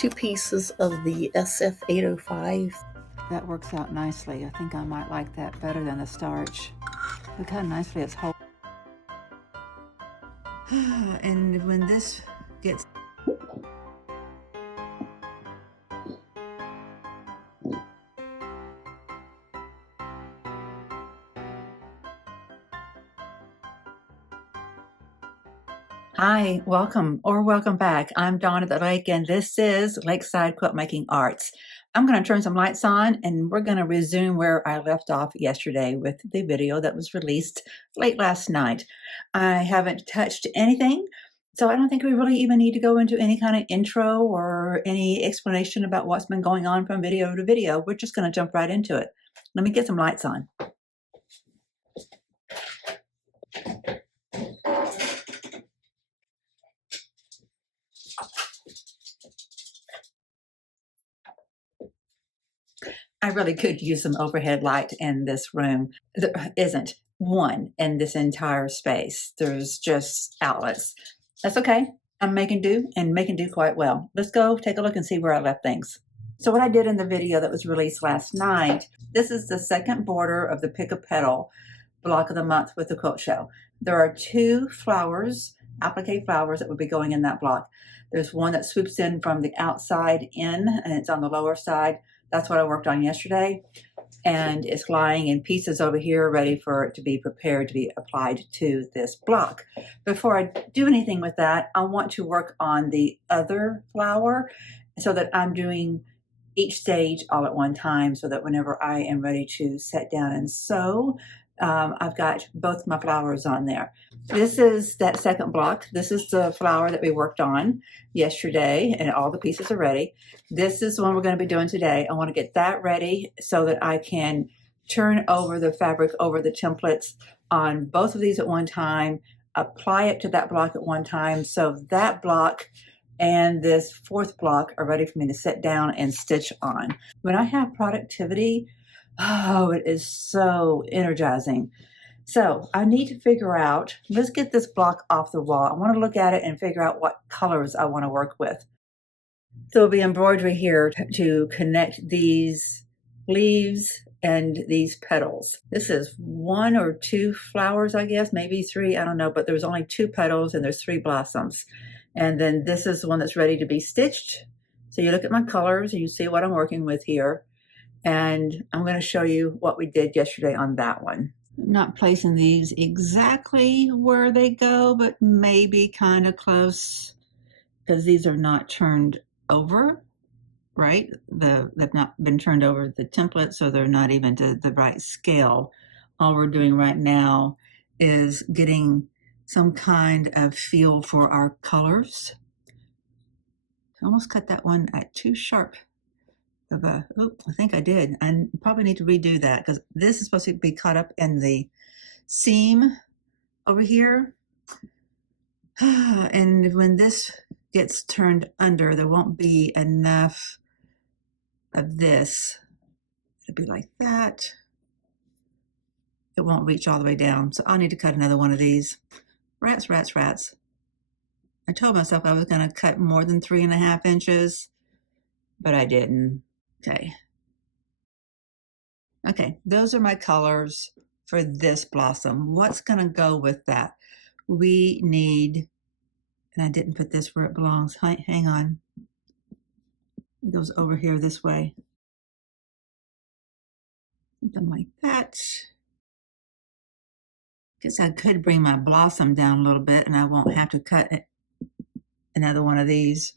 2 pieces of the SF805. That works out nicely. I think I might like that better than the starch. Look how nicely it's holding. And when this gets... Hi, welcome or welcome back. I'm Dawn at the Lake, and this is Lakeside Quilt Making Arts. I'm going to turn some lights on, and we're going to resume where I left off yesterday with the video that was released late last night. I haven't touched anything, so I don't think we really even need to go into any kind of intro or any explanation about what's been going on from video to video. We're just going to jump right into it. Let me get some lights on. I really could use some overhead light in this room. There isn't one in this entire space. There's just outlets. That's okay. I'm making do and making do quite well. Let's go take a look and see where I left things. So what I did in the video that was released last night, this is the second border of the Pick a Petal block of the month with the quilt show. There are 2 flowers, applique flowers, that would be going in that block. There's one that swoops in from the outside in, and it's on the lower side. That's what I worked on yesterday, and it's lying in pieces over here ready for it to be prepared to be applied to this block. Before I do anything with that, I want to work on the other flower so that I'm doing each stage all at one time, so that whenever I am ready to set down and sew, I've got both my flowers on there. This is that second block. This is the flower that we worked on yesterday, and all the pieces are ready. This is the one we're going to be doing today. I want to get that ready so that I can turn over the fabric over the templates on both of these at one time, apply it to that block at one time, so that block and this 4th block are ready for me to sit down and stitch on. When I have productivity, oh, it is so energizing. So I need to figure out, let's get this block off the wall. I want to look at it and figure out what colors I want to work with. So there'll be embroidery here to connect these leaves and these petals. This is 1 or 2 flowers, I guess, maybe 3, I don't know, but there's only 2 petals and there's 3 blossoms. And then this is the one that's ready to be stitched. So you look at my colors and you see what I'm working with here. And I'm going to show you what we did yesterday on that one. Not placing these exactly where they go, but maybe kind of close, because these are not turned over, right? They've not been turned over the template, so they're not even to the right scale. All we're doing right now is getting some kind of feel for our colors. I almost cut that one at too sharp. I think I did. I probably need to redo that, because this is supposed to be cut up in the seam over here. And when this gets turned under, there won't be enough of this. It'll be like that. It won't reach all the way down. So I'll need to cut another one of these. Rats, rats, rats. I told myself I was going to cut more than 3.5 inches, but I didn't. Okay, those are my colors for this blossom. What's going to go with that? We need, and I didn't put this where it belongs. Hang on. It goes over here this way. Something like that. Guess I could bring my blossom down a little bit and I won't have to cut another one of these.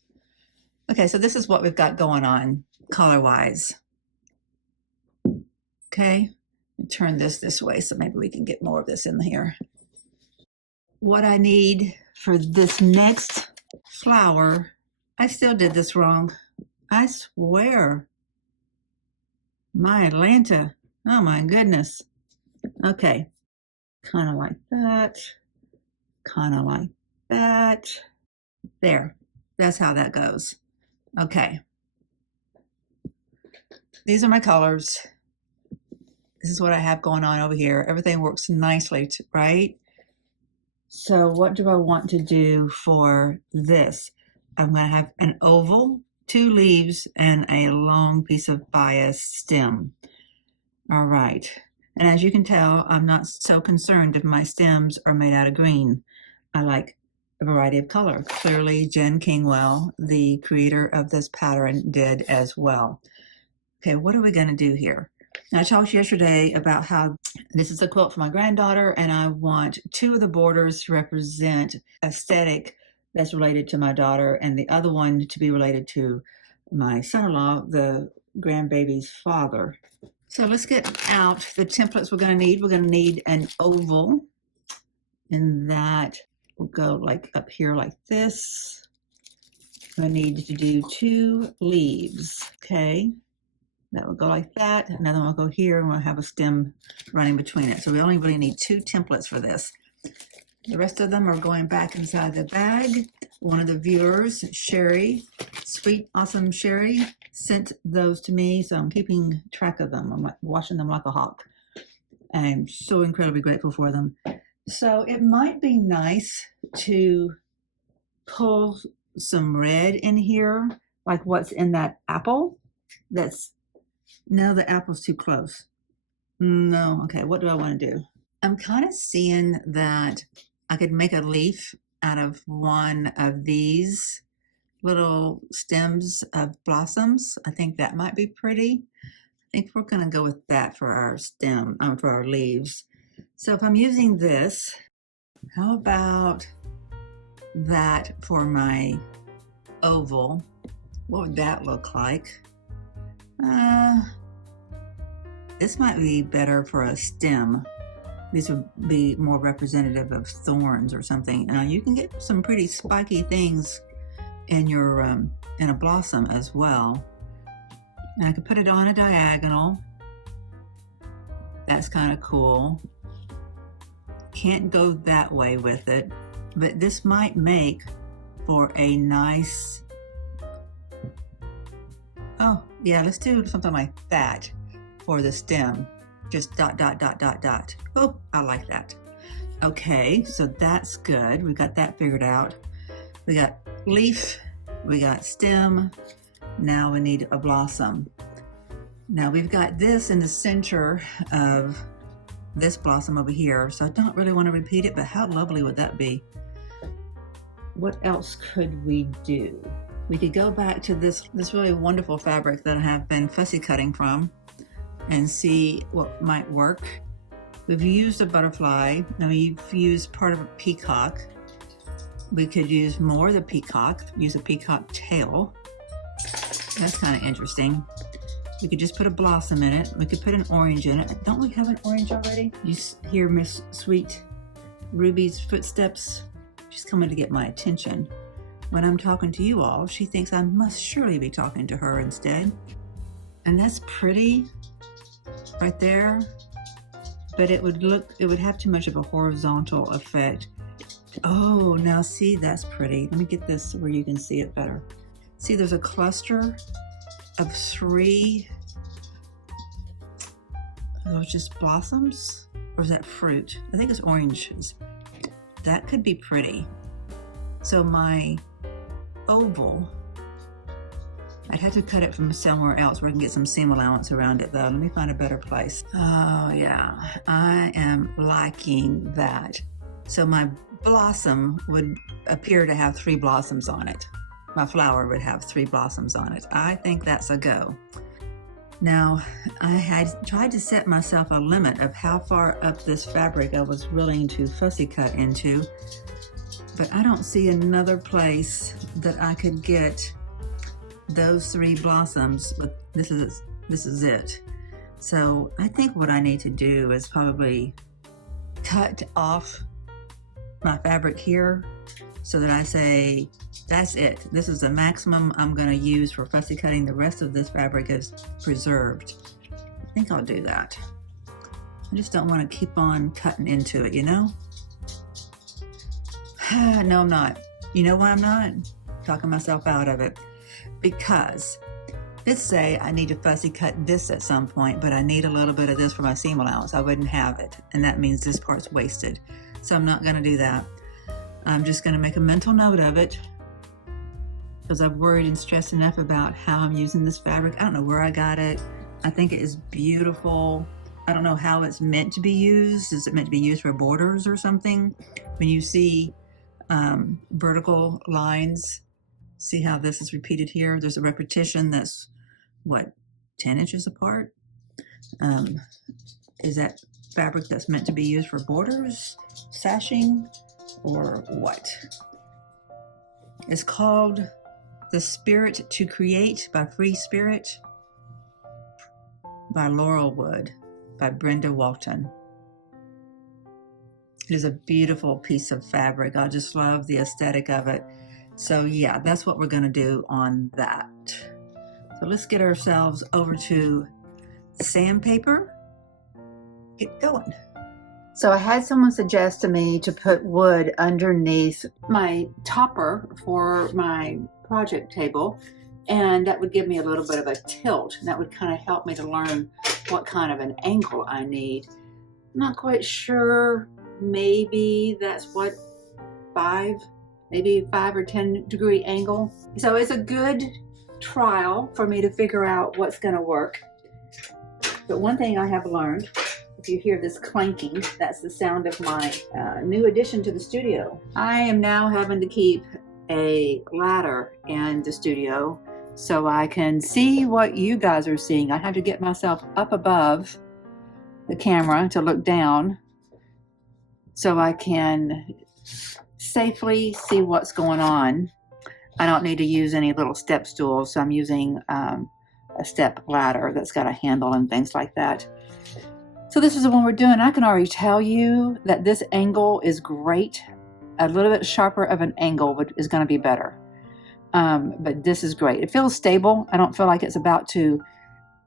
Okay, so this is what we've got going on color-wise. Okay, turn this way so maybe we can get more of this in here. What I need for this next flower, I still did this wrong. I swear. My Atlanta. Oh my goodness. Okay, kind of like that. Kind of like that. There, that's how that goes. Okay. These are my colors. This is what I have going on over here. Everything works nicely, right? So what do I want to do for this? I'm going to have an oval 2 leaves and a long piece of bias stem. All right. And as you can tell, I'm not so concerned if my stems are made out of green. I like a variety of color. Clearly, Jen Kingwell, the creator of this pattern, did as well. Okay, what are we going to do here? Now, I talked yesterday about how this is a quilt for my granddaughter, and I want 2 of the borders to represent aesthetic that's related to my daughter, and the other one to be related to my son-in-law, the grandbaby's father. So let's get out the templates we're going to need. We're going to need an oval, and that will go like up here like this. I need to do 2 leaves, okay? That will go like that. Another one will go here, and we'll have a stem running between it. So we only really need 2 templates for this. The rest of them are going back inside the bag. One of the viewers, Sherry, sweet, awesome Sherry, sent those to me, so I'm keeping track of them. I'm watching them like a hawk. I'm so incredibly grateful for them. So it might be nice to pull some red in here, like what's in that apple. No, the apple's too close. No, okay, what do I want to do? I'm kind of seeing that I could make a leaf out of one of these little stems of blossoms. I think that might be pretty. I think we're going to go with that for our stem, for our leaves. So if I'm using this, how about that for my oval? What would that look like? This might be better for a stem. These would be more representative of thorns or something. You can get some pretty spiky things in your in a blossom as well. And I could put it on a diagonal. That's kind of cool. Can't go that way with it, but this might make for a nice, oh yeah, let's do something like that for the stem. Just dot, dot, dot, dot, dot. Oh, I like that. Okay, so that's good. We got that figured out. We got leaf, we got stem. Now we need a blossom. Now we've got this in the center of this blossom over here, so I don't really want to repeat it, but how lovely would that be? What else could we do? We could go back to this really wonderful fabric that I have been fussy cutting from and see what might work. We've used a butterfly, and we've used part of a peacock. We could use more of the peacock, use a peacock tail. That's kind of interesting. We could just put a blossom in it. We could put an orange in it. Don't we have an orange already? You hear Miss Sweet Ruby's footsteps? She's coming to get my attention. When I'm talking to you all, she thinks I must surely be talking to her instead. And that's pretty right there, but it would have too much of a horizontal effect. Oh, now see, that's pretty. Let me get this where you can see it better. See, there's a cluster of 3, those just blossoms, or is that fruit? I think it's oranges. That could be pretty. So my oval, I'd have to cut it from somewhere else where we can get some seam allowance around it though. Let me find a better place. Oh yeah, I am liking that. So my blossom would appear to have 3 blossoms on it. My flower would have 3 blossoms on it. I think that's a go. Now, I had tried to set myself a limit of how far up this fabric I was willing to fussy cut into, but I don't see another place that I could get those 3 blossoms, but this is it. So I think what I need to do is probably cut off my fabric here so that I say, that's it. This is the maximum I'm going to use for fussy cutting. The rest of this fabric is preserved. I think I'll do that. I just don't want to keep on cutting into it, you know? No, I'm not. You know why I'm not? Talking myself out of it. Because let's say I need to fussy cut this at some point, but I need a little bit of this for my seam allowance. I wouldn't have it, and that means this part's wasted. So I'm not going to do that. I'm just going to make a mental note of it. because I've worried and stressed enough about how I'm using this fabric. I don't know where I got it. I think it is beautiful. I don't know how it's meant to be used. Is it meant to be used for borders or something? When you see vertical lines, see how this is repeated here? There's a repetition that's, what, 10 inches apart? Is that fabric that's meant to be used for borders, sashing, or what? It's called The Spirit to Create by Free Spirit by Laurelwood by Brenda Walton. It is a beautiful piece of fabric. I just love the aesthetic of it. So yeah, that's what we're going to do on that. So let's get ourselves over to sandpaper. Get going. So I had someone suggest to me to put wood underneath my topper for my project table, and that would give me a little bit of a tilt, and that would kind of help me to learn what kind of an angle I need. I'm not quite sure. Maybe that's what, maybe 5 or 10 degree angle. So it's a good trial for me to figure out what's going to work. But one thing I have learned, if you hear this clanking, that's the sound of my new addition to the studio. I am now having to keep a ladder in the studio so I can see what you guys are seeing. I have to get myself up above the camera to look down so I can safely see what's going on. I don't need to use any little step stools, so I'm using a step ladder that's got a handle and things like that. So this is the one we're doing. I can already tell you that this angle is great. A little bit sharper of an angle is going to be better. But this is great. It feels stable. I don't feel like it's about to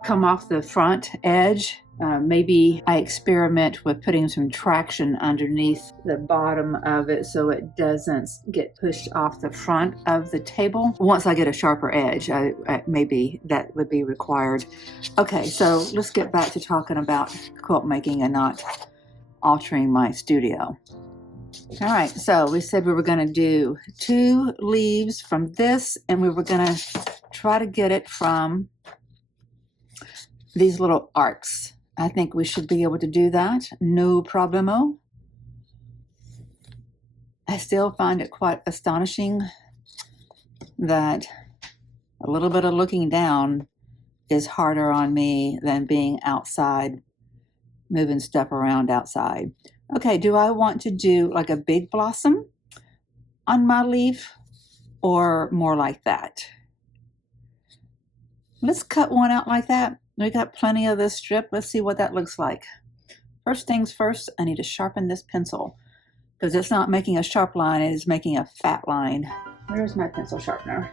come off the front edge. Maybe I experiment with putting some traction underneath the bottom of it so it doesn't get pushed off the front of the table. Once I get a sharper edge, maybe that would be required. Okay, so let's get back to talking about quilt making and not altering my studio. All right, so we said we were going to do 2 leaves from this, and we were going to try to get it from these little arcs. I think we should be able to do that, no problemo. I still find it quite astonishing that a little bit of looking down is harder on me than being outside, moving stuff around outside. Okay, do I want to do like a big blossom on my leaf or more like that? Let's cut one out like that. We got plenty of this strip. Let's see what that looks like. First things first, I need to sharpen this pencil because it's not making a sharp line, it is making a fat line. Where's my pencil sharpener?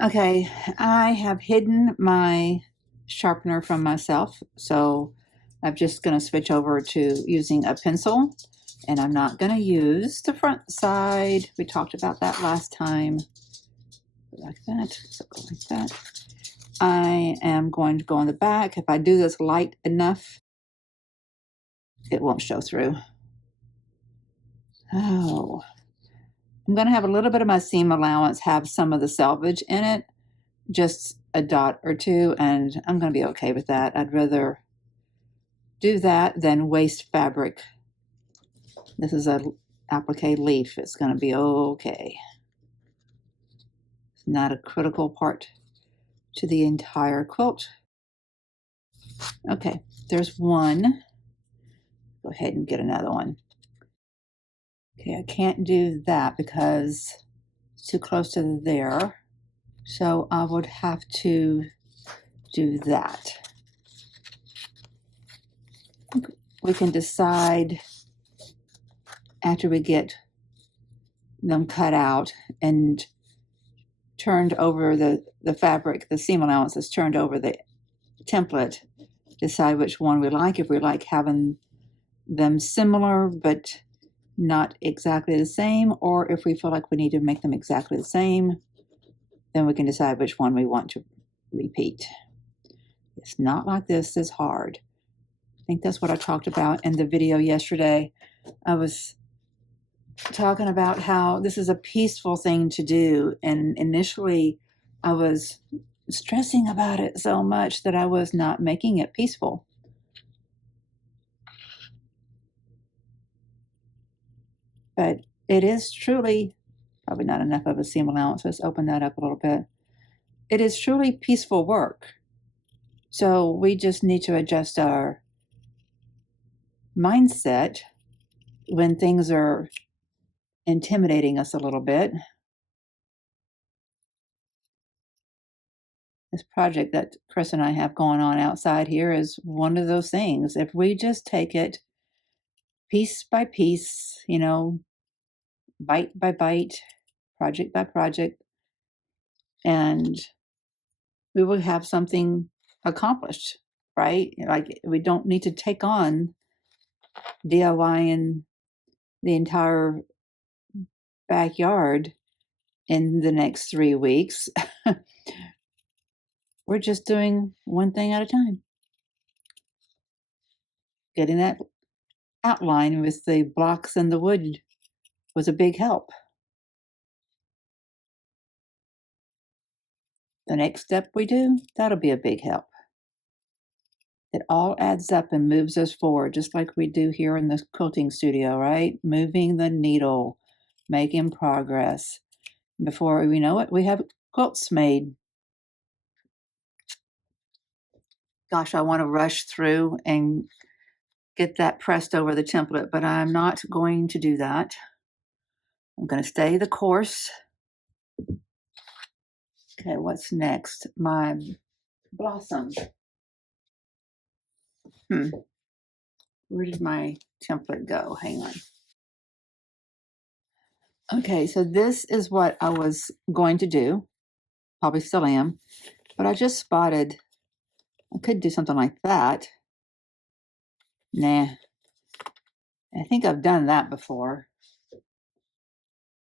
Okay, I have hidden my sharpener from myself, so I'm just going to switch over to using a pencil, and I'm not going to use the front side. We talked about that last time. Like that, so go like that. I am going to go on the back. If I do this light enough, it won't show through. Oh, I'm going to have a little bit of my seam allowance have some of the selvage in it, just a dot or two, and I'm going to be okay with that. I'd rather do that than waste fabric. This is a applique leaf. It's going to be okay. It's not a critical part to the entire quilt. Okay, there's one. Go ahead and get another one. Okay, I can't do that because it's too close to there. So I would have to do that. We can decide after we get them cut out and turned over the fabric, the seam allowance is turned over the template, decide which one we like, if we like having them similar but not exactly the same, or if we feel like we need to make them exactly the same. then we can decide which one we want to repeat. It's not like this is hard. I think that's what I talked about in the video yesterday. I was talking about how this is a peaceful thing to do, and initially I was stressing about it so much that I was not making it peaceful. But it is truly, probably not enough of a seam allowance. Let's open that up a little bit. It is truly peaceful work. So we just need to adjust our mindset when things are intimidating us a little bit. This project that Chris and I have going on outside here is one of those things. If we just take it piece by piece, you know, bite by bite, project by project, and we will have something accomplished, right? Like, we don't need to take on DIYing the entire backyard in the next 3 weeks. We're just doing one thing at a time. Getting that outline with the blocks and the wood was a big help. The next step we do, that'll be a big help. It all adds up and moves us forward, just like we do here in the quilting studio, right? Moving the needle, making progress. Before we know it, we have quilts made. Gosh, I want to rush through and get that pressed over the template, but I'm not going to do that. I'm going to stay the course. Okay, what's next? My blossom. Where did my template go? Hang on. Okay, so this is what I was going to do. Probably still am. But I just spotted, I could do something like that. Nah. I think I've done that before.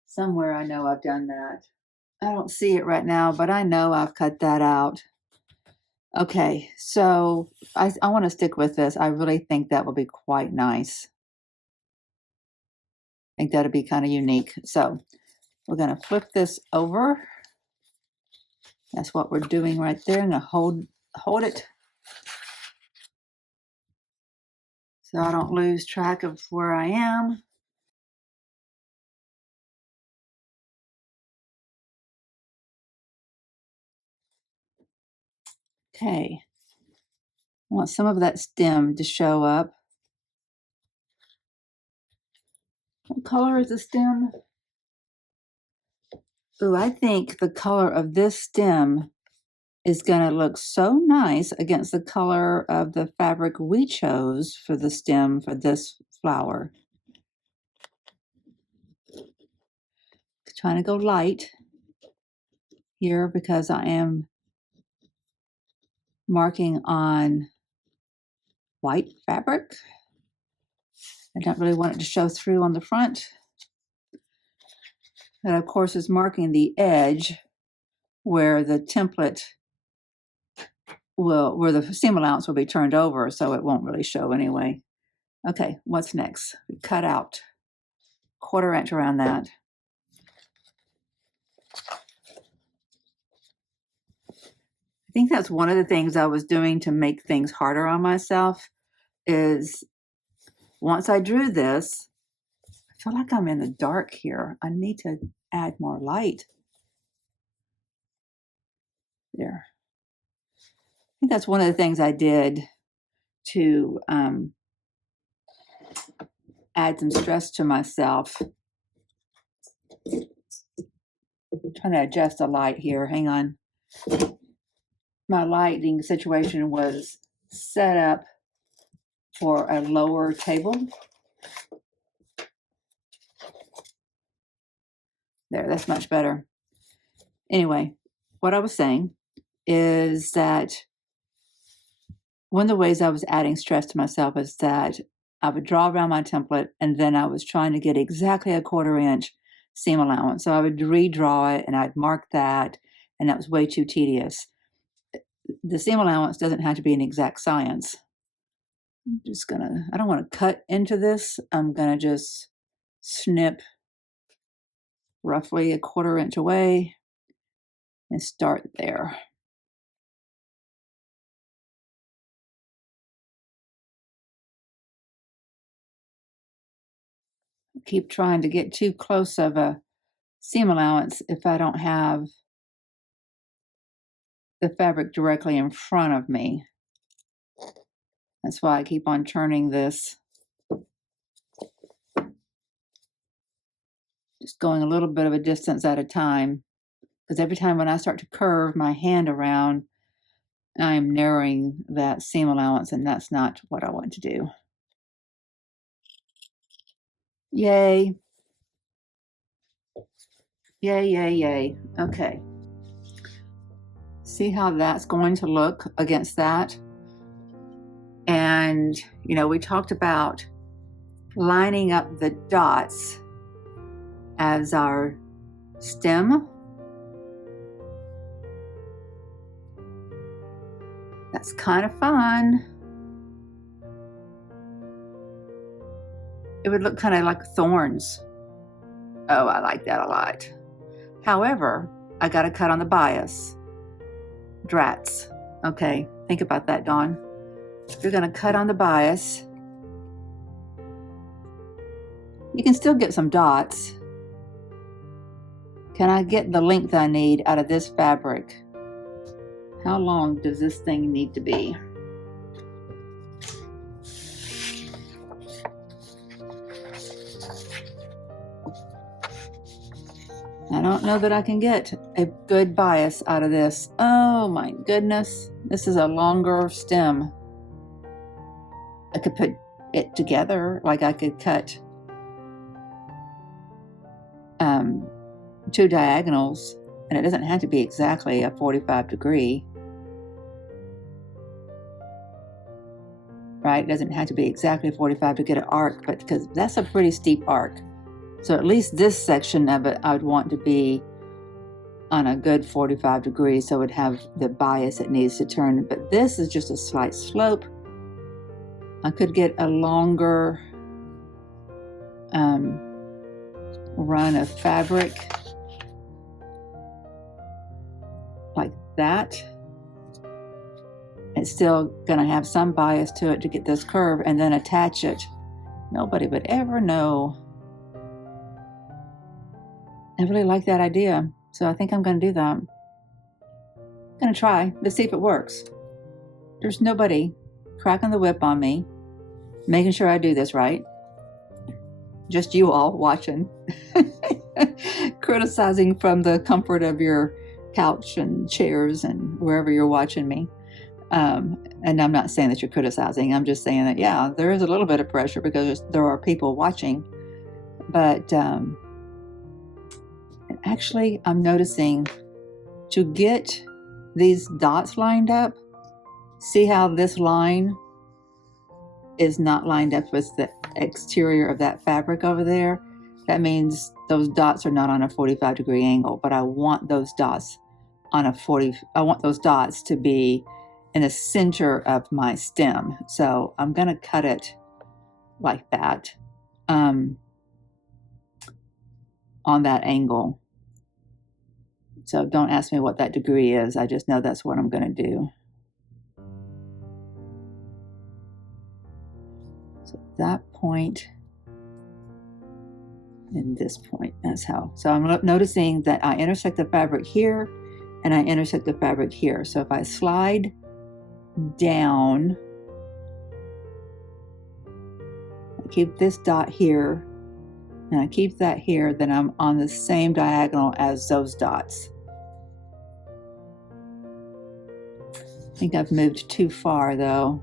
Somewhere I know I've done that. I don't see it right now, but I know I've cut that out. Okay, so I want to stick with this. I really think that will be quite nice. I think that'll be kind of unique. So we're going to flip this over. That's what we're doing right there. I'm going to hold it so I don't lose track of where I am. Okay. I want some of that stem to show up. What color is the stem? Ooh, I think the color of this stem is going to look so nice against the color of the fabric we chose for the stem for this flower. Trying to go light here because I am marking on white fabric. I don't really want it to show through on the front. That, of course, is marking the edge where the template will, where the seam allowance will be turned over, so it won't really show anyway. Okay, what's next? We cut out 1/4 inch around that. I think that's one of the things I was doing to make things harder on myself is once I drew this, I feel like I'm in the dark here. I need to add more light. There. I think that's one of the things I did to add some stress to myself. I'm trying to adjust the light here. Hang on. My lighting situation was set up for a lower table. There, that's much better. Anyway, what I was saying is that one of the ways I was adding stress to myself is that I would draw around my template and then I was trying to get exactly a 1/4 inch seam allowance. So I would redraw it and I'd mark that and that was way too tedious. The seam allowance doesn't have to be an exact science. I'm just gonna, I don't want to cut into this. I'm gonna just snip roughly 1/4 inch away and start there. Keep trying to get too close of a seam allowance if I don't have the fabric directly in front of me. That's why I keep on turning this. Just going a little bit of a distance at a time, because every time when I start to curve my hand around, I'm narrowing that seam allowance, and that's not what I want to do. Yay. Yay, yay, yay. Okay. See how that's going to look against that? And, you know, we talked about lining up the dots as our stem. That's kind of fun. It would look kind of like thorns. Oh, I like that a lot. However, I got to cut on the bias. Drats. Okay, think about that, Dawn. You're going to cut on the bias. You can still get some dots. Can I get the length I need out of this fabric? How long does this thing need to be? I don't know that I can get a good bias out of this. Oh my goodness. This is a longer stem. I could put it together, like I could cut 2 diagonals, and it doesn't have to be exactly a 45 degree. Right? It doesn't have to be exactly 45 to get an arc, but because that's a pretty steep arc. So at least this section of it, I would want to be on a good 45 degrees, so it would have the bias it needs to turn. But this is just a slight slope. I could get a longer run of fabric like that. It's still going to have some bias to it to get this curve, and then attach it. Nobody would ever know. I really like that idea, so I think I'm going to do that. I'm going to try. Let's see if it works. There's nobody cracking the whip on me, making sure I do this right. Just you all watching, criticizing from the comfort of your couch and chairs and wherever you're watching me. And I'm not saying that you're criticizing. I'm just saying that, yeah, there is a little bit of pressure because there are people watching. But actually, I'm noticing to get these dots lined up, see how this line is not lined up with the exterior of that fabric over there? That means those dots are not on a 45 degree angle, but I want those dots on a I want those dots to be in the center of my stem. So I'm going to cut it like that on that angle. So don't ask me what that degree is. I just know that's what I'm going to do. So that point and this point, that's how. So I'm noticing that I intersect the fabric here and I intersect the fabric here. So if I slide down, I keep this dot here and I keep that here, then I'm on the same diagonal as those dots. I think I've moved too far though.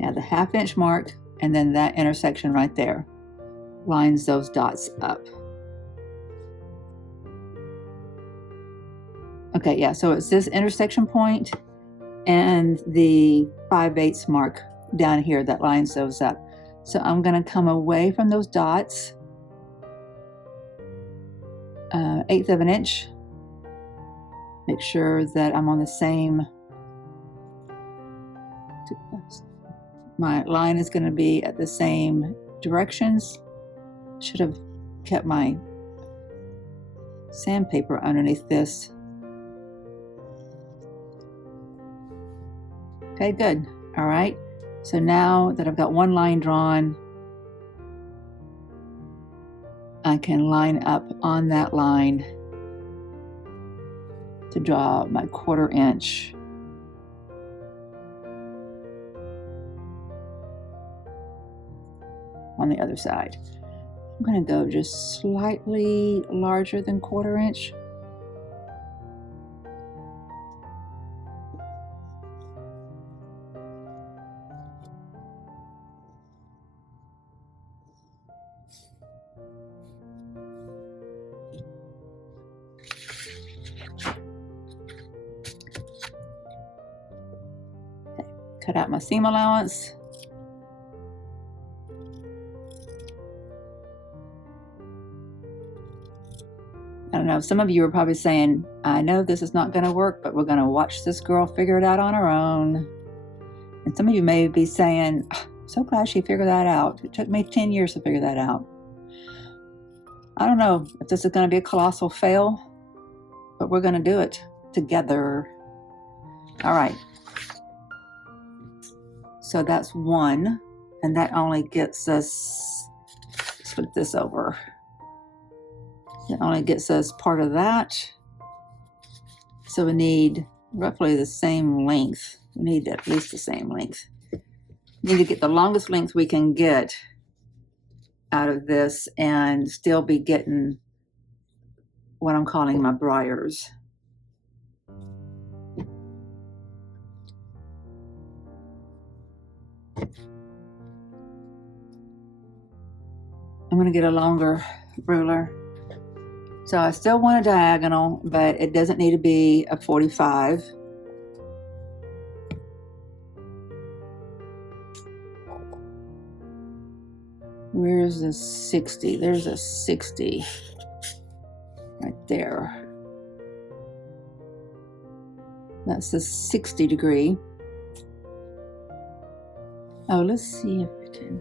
Yeah, the 1/2 inch mark, and then that intersection right there lines those dots up. Okay, yeah, so it's this intersection point and the 5/8 mark down here that lines those up. So I'm going to come away from those dots, 1/8 of an inch. Make sure that I'm on the same, my line is going to be at the same directions. Should have kept my sandpaper underneath this. Okay, good. All right. So now that I've got one line drawn, I can line up on that line to draw my 1/4 inch. On the other side. I'm going to go just slightly larger than 1/4 inch. Okay. Cut out my seam allowance. I don't know, some of you are probably saying, I know this is not going to work, but we're going to watch this girl figure it out on her own. And some of you may be saying, I'm so glad she figured that out. It took me 10 years to figure that out. I don't know if this is going to be a colossal fail, but we're going to do it together. All right. So that's one, and that only gets us, flip this over. It only gets us part of that. So we need roughly the same length. We need at least the same length. We need to get the longest length we can get out of this and still be getting what I'm calling my briars. I'm going to get a longer ruler. So I still want a diagonal, but it doesn't need to be a 45. Where's the 60? There's a 60 right there. That's the 60 degree. Oh, let's see if we can.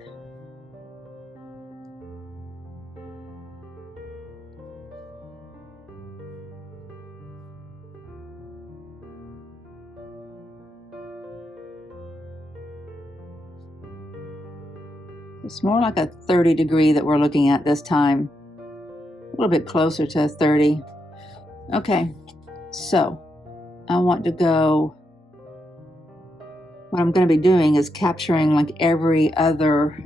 It's more like a 30 degree that we're looking at this time. A little bit closer to 30. Okay, so I want to go, what I'm going to be doing is capturing like every other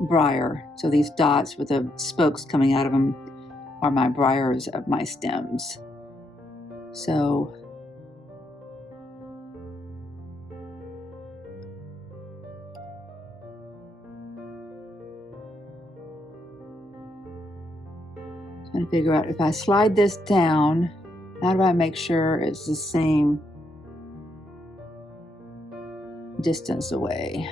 briar. So these dots with the spokes coming out of them are my briars of my stems. So trying to figure out if I slide this down, how do I make sure it's the same distance away?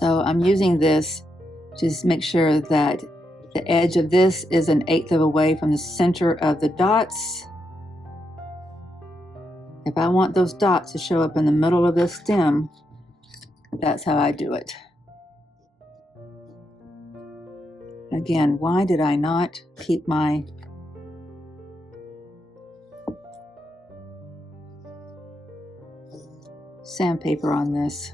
So I'm using this to make sure that the edge of this is 1/8 of away from the center of the dots. If I want those dots to show up in the middle of this stem, that's how I do it. Again, why did I not keep my sandpaper on this?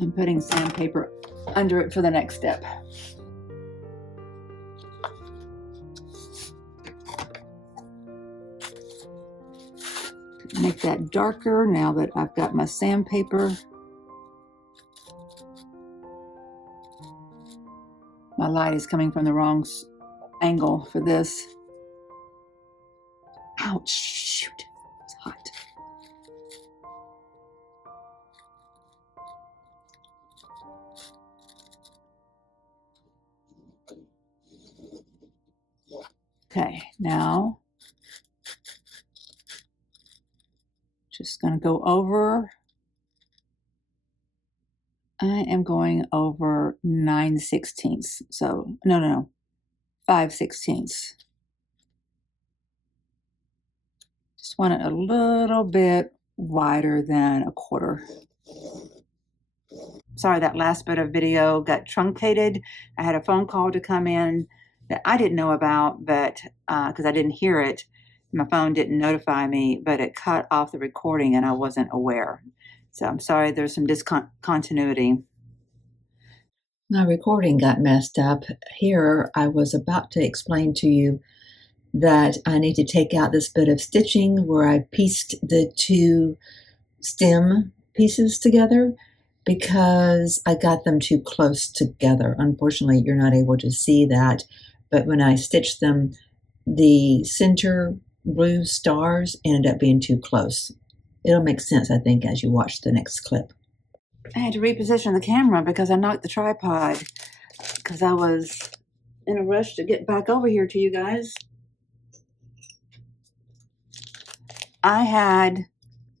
I'm putting sandpaper under it for the next step. Make that darker now that I've got my sandpaper. My light is coming from the wrong angle for this. Ouch, shoot. hot. Okay, now just going to go over. I am going over 9/16. So, no, 5/16. Just want it a little bit wider than a quarter. Sorry, that last bit of video got truncated. I had a phone call to come in that I didn't know about, but because I didn't hear it, my phone didn't notify me, but it cut off the recording and I wasn't aware. So I'm sorry, there's some discontinuity. My recording got messed up. Here, I was about to explain to you that I need to take out this bit of stitching where I pieced the two stem pieces together because I got them too close together. Unfortunately, you're not able to see that, but when I stitched them, the center blue stars ended up being too close. It'll make sense, I think, as you watch the next clip. I had to reposition the camera because I knocked the tripod because I was in a rush to get back over here to you guys. I had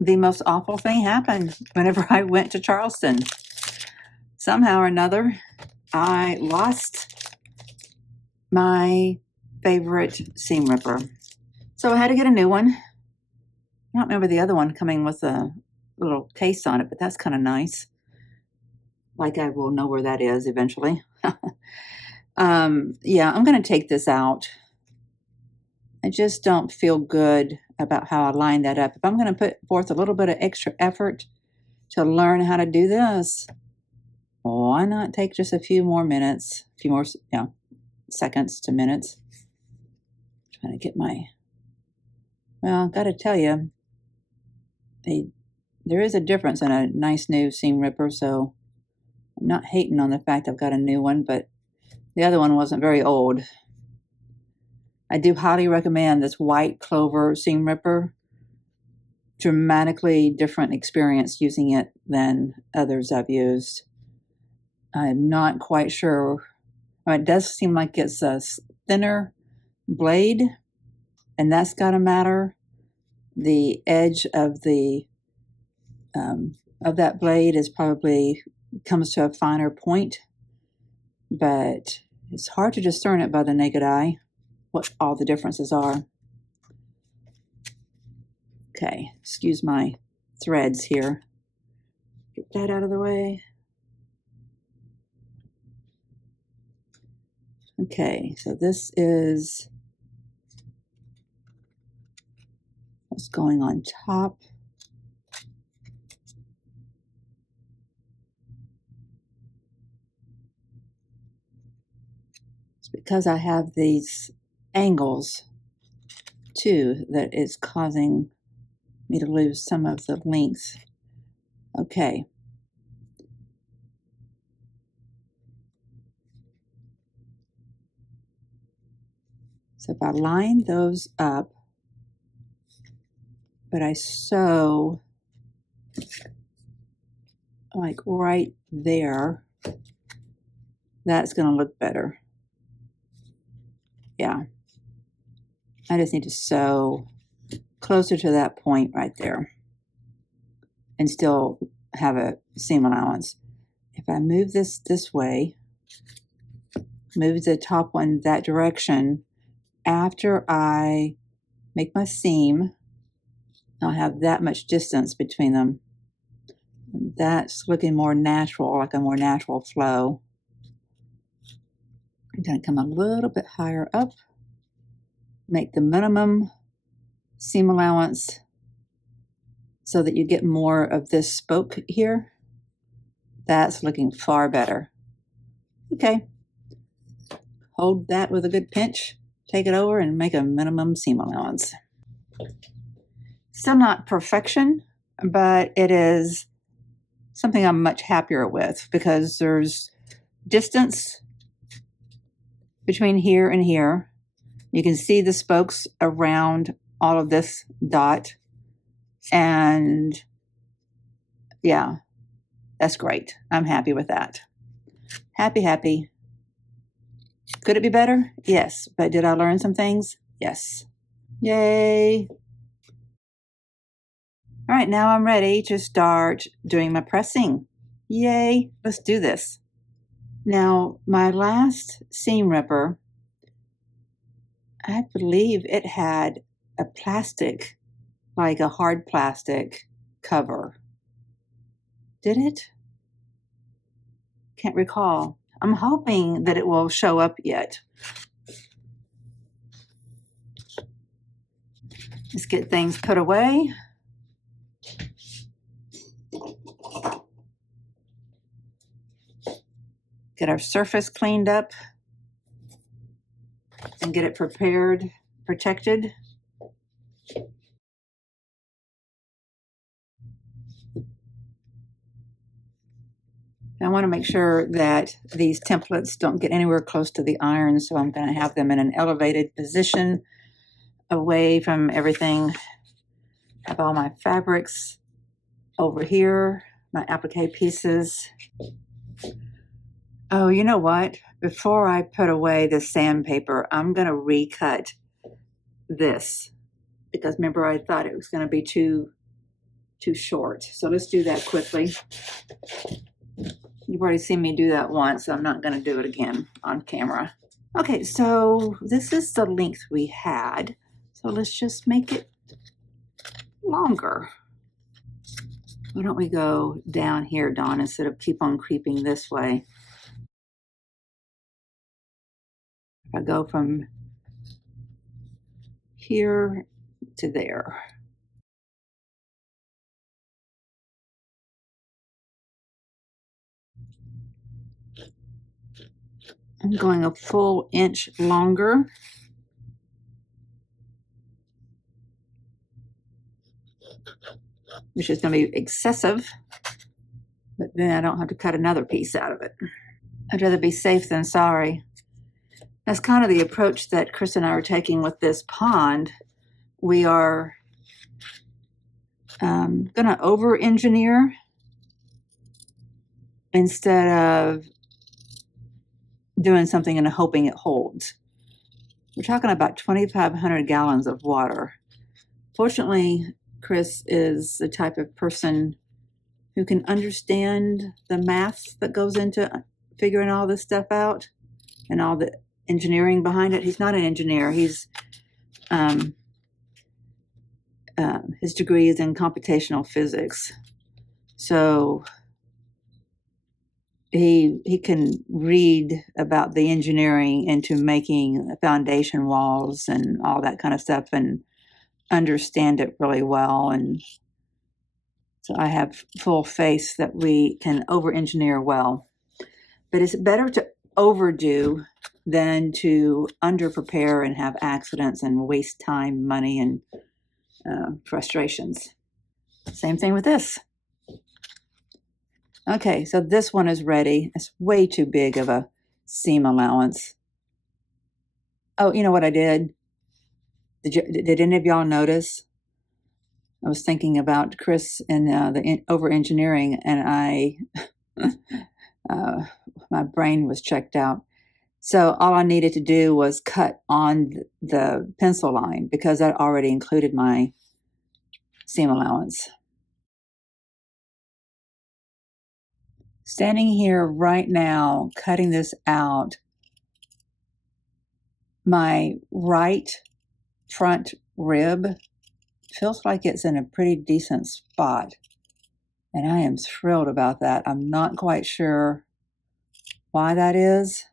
the most awful thing happen whenever I went to Charleston. Somehow or another, I lost my favorite seam ripper. So I had to get a new one. I don't remember the other one coming with a little case on it, but that's kind of nice. Like I will know where that is eventually. Yeah, I'm going to take this out. I just don't feel good about how I lined that up. If I'm going to put forth a little bit of extra effort to learn how to do this, why not take just a few more minutes, a few more seconds to minutes. Trying to get my, well, got to tell you, there is a difference in a nice new seam ripper, so I'm not hating on the fact I've got a new one, but the other one wasn't very old. I do highly recommend this white clover seam ripper. Dramatically different experience using it than others I've used. I'm not quite sure. It does seem like it's a thinner blade, and that's got to matter. The edge of that blade is probably comes to a finer point, but it's hard to discern it by the naked eye what all the differences are. Okay, excuse my threads here. Get that out of the way. Okay, so this is what's going on top. It's because I have these angles too that is causing me to lose some of the length. Okay. So if I line those up, but I sew like right there, that's going to look better. Yeah. I just need to sew closer to that point right there and still have a seam allowance. If I move this way, move the top one that direction, after I make my seam, I'll have that much distance between them. That's looking more natural, like a more natural flow. I'm going to come a little bit higher up, make the minimum seam allowance so that you get more of this spoke here. That's looking far better. Okay, hold that with a good pinch, take it over and make a minimum seam allowance. Still not perfection, but it is something I'm much happier with because there's distance between here and here. You can see the spokes around all of this dot. And yeah, that's great. I'm happy with that. Happy. Could it be better? Yes. But did I learn some things? Yes. Yay. All right, now I'm ready to start doing my pressing. Yay. Let's do this. Now, my last seam ripper, I believe it had a plastic, like a hard plastic cover. Did it? Can't recall. I'm hoping that it will show up yet. Let's get things put away. Get our surface cleaned up and get it prepared, protected. I want to make sure that these templates don't get anywhere close to the iron, so I'm going to have them in an elevated position away from everything. I have all my fabrics over here, my applique pieces. Oh, you know what? Before I put away the sandpaper, I'm going to recut this because remember I thought it was going to be too short. So let's do that quickly. You've already seen me do that once, so I'm not going to do it again on camera. Okay, so this is the length we had. So let's just make it longer. Why don't we go down here, Dawn, instead of keep on creeping this way? If I go from here to there. I'm going a full inch longer. Which is going to be excessive, but then I don't have to cut another piece out of it. I'd rather be safe than sorry. That's kind of the approach that Chris and I are taking with this pond. We are going to over-engineer instead of doing something and hoping it holds. We're talking about 2,500 gallons of water. Fortunately, Chris is the type of person who can understand the math that goes into figuring all this stuff out and all the engineering behind it. He's not an engineer. He's his degree is in computational physics. So he can read about the engineering into making foundation walls and all that kind of stuff and understand it really well. And so I have full faith that we can over-engineer well. But it's better to overdo than to under-prepare and have accidents and waste time, money, and frustrations. Same thing with this. Okay, so this one is ready. It's way too big of a seam allowance. Oh, you know what I did? Did any of y'all notice? I was thinking about Chris and the over-engineering, and my brain was checked out. So all I needed to do was cut on the pencil line because that already included my seam allowance. Standing here right now, cutting this out, my right front rib feels like it's in a pretty decent spot. And I am thrilled about that. I'm not quite sure why that is.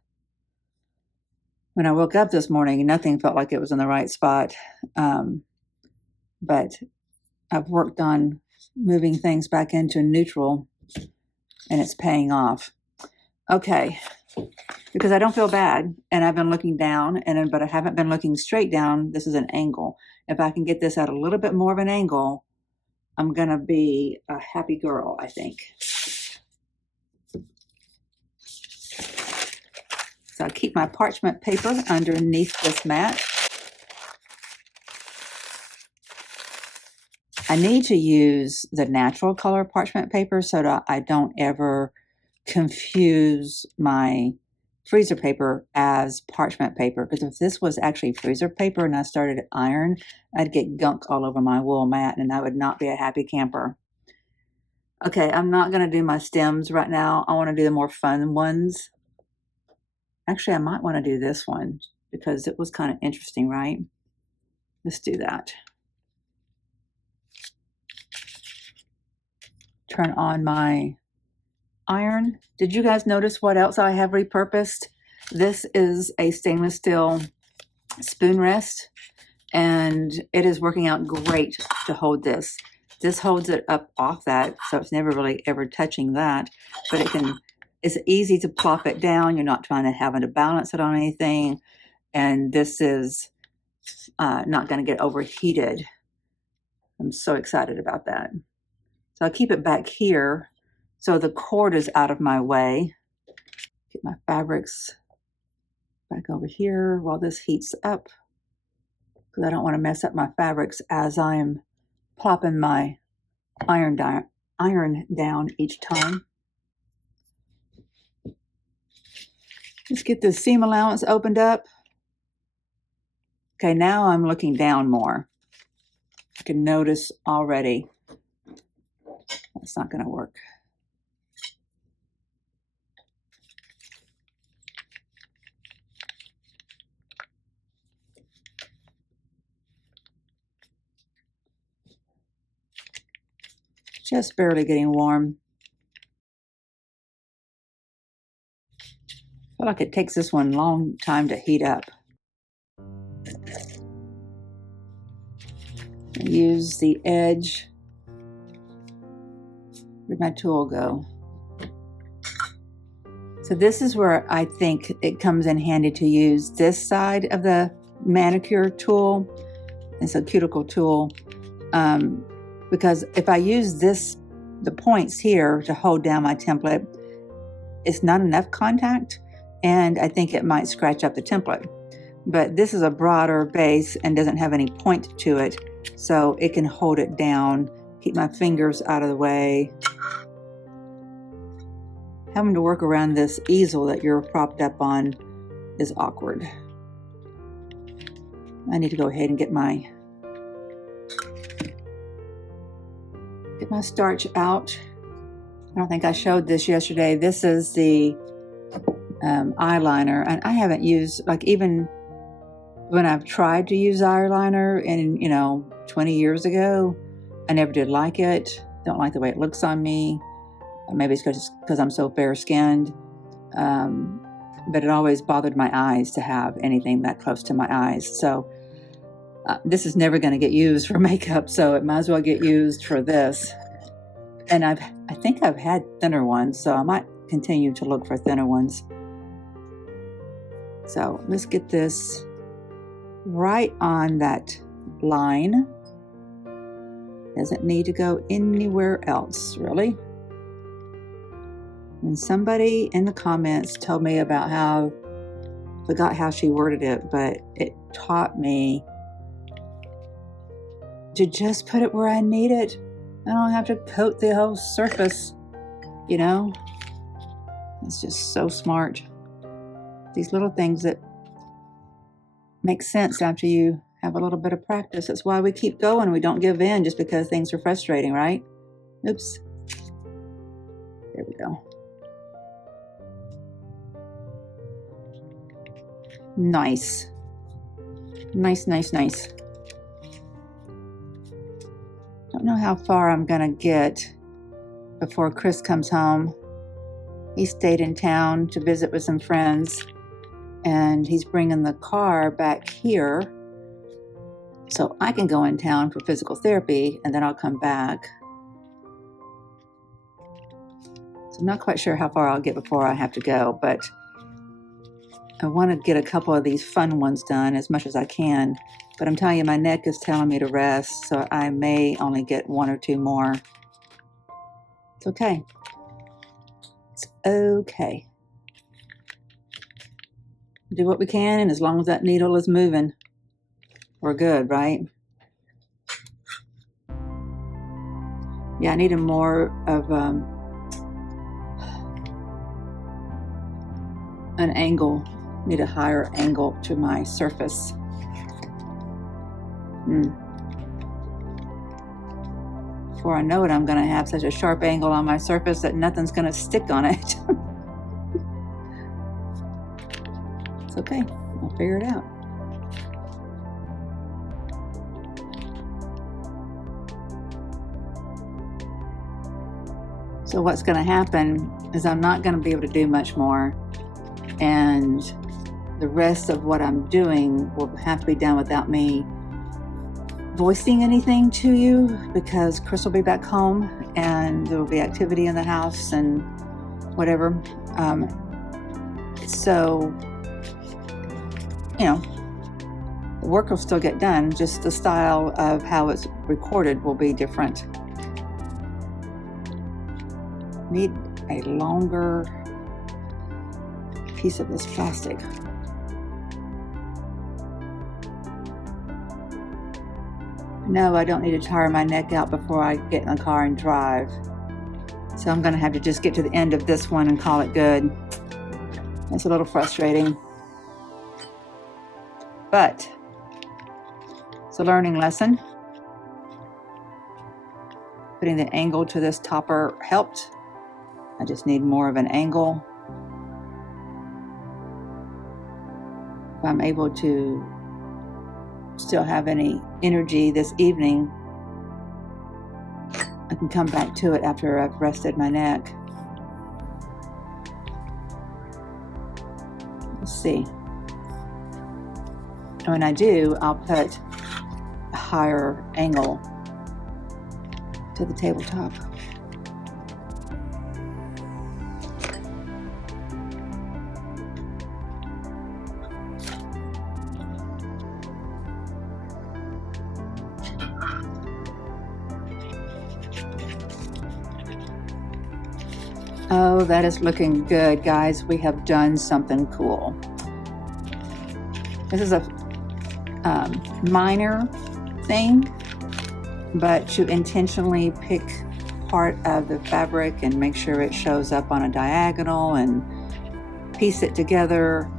When I woke up this morning, nothing felt like it was in the right spot. But I've worked on moving things back into neutral and it's paying off. Okay, because I don't feel bad and I've been looking down, but I haven't been looking straight down. This is an angle. If I can get this at a little bit more of an angle, I'm gonna be a happy girl, I think. So I keep my parchment paper underneath this mat. I need to use the natural color parchment paper so that I don't ever confuse my freezer paper as parchment paper, because if this was actually freezer paper and I started to iron, I'd get gunk all over my wool mat and I would not be a happy camper. Okay, I'm not going to do my stems right now. I want to do the more fun ones. Actually, I might want to do this one because it was kind of interesting, right? Let's do that. Turn on my iron. Did you guys notice what else I have repurposed? This is a stainless steel spoon rest, and it is working out great to hold this. This holds it up off that, so it's never really ever touching that, but it's easy to plop it down. You're not trying to having to balance it on anything, and this is not going to get overheated. I'm so excited about that. So I'll keep it back here so the cord is out of my way. Get my fabrics back over here while this heats up, because I don't want to mess up my fabrics as I'm plopping my iron down each time. Let's get the seam allowance opened up. Okay, now I'm looking down more. You can notice already that's not going to work. Just barely getting warm. I feel like it takes this one a long time to heat up. I use the edge. Where'd my tool go? So this is where I think it comes in handy to use this side of the manicure tool. It's a cuticle tool. Because if I use the points here to hold down my template, it's not enough contact, and I think it might scratch up the template. But this is a broader base and doesn't have any point to it, so it can hold it down, keep my fingers out of the way. Having to work around this easel that you're propped up on is awkward. I need to go ahead and get my starch out. I don't think I showed this yesterday. This is the eyeliner, and I haven't used, like, even when I've tried to use eyeliner in 20 years ago, I never did like it. Don't like the way it looks on me. Maybe it's because I'm so fair skinned, but it always bothered my eyes to have anything that close to my eyes. So this is never going to get used for makeup, so it might as well get used for this. And I think I've had thinner ones, so I might continue to look for thinner ones. So let's get this right on that line. Doesn't need to go anywhere else, really. And somebody in the comments told me about how, forgot how she worded it, but it taught me to just put it where I need it. I don't have to coat the whole surface, It's just so smart. These little things that make sense after you have a little bit of practice. That's why we keep going. We don't give in just because things are frustrating, right? Oops. There we go. Nice. Nice, nice, nice. Don't know how far I'm gonna get before Chris comes home. He stayed in town to visit with some friends, and he's bringing the car back here so I can go in town for physical therapy, and then I'll come back. So I'm not quite sure how far I'll get before I have to go, but I want to get a couple of these fun ones done as much as I can. But I'm telling you, my neck is telling me to rest, so I may only get one or two more. It's okay. It's okay. Do what we can, and as long as that needle is moving, we're good, right? Yeah, I needed more of an angle. Need a higher angle to my surface. Before I know it, I'm gonna have such a sharp angle on my surface that nothing's gonna stick on it. It's okay, I'll figure it out. So what's gonna happen is I'm not gonna be able to do much more, and the rest of what I'm doing will have to be done without me voicing anything to you, because Chris will be back home and there will be activity in the house and whatever. So, you know, the work will still get done, just the style of how it's recorded will be different. Need a longer piece of this plastic. No, I don't need to tire my neck out before I get in the car and drive. So I'm gonna have to just get to the end of this one and call it good. That's a little frustrating. But it's a learning lesson. Putting the angle to this topper helped. I just need more of an angle. If I'm able to still have any energy this evening, I can come back to it after I've rested my neck. Let's see. When I do, I'll put a higher angle to the tabletop. Oh, that is looking good, guys. We have done something cool. This is a minor thing, but to intentionally pick part of the fabric and make sure it shows up on a diagonal and piece it together,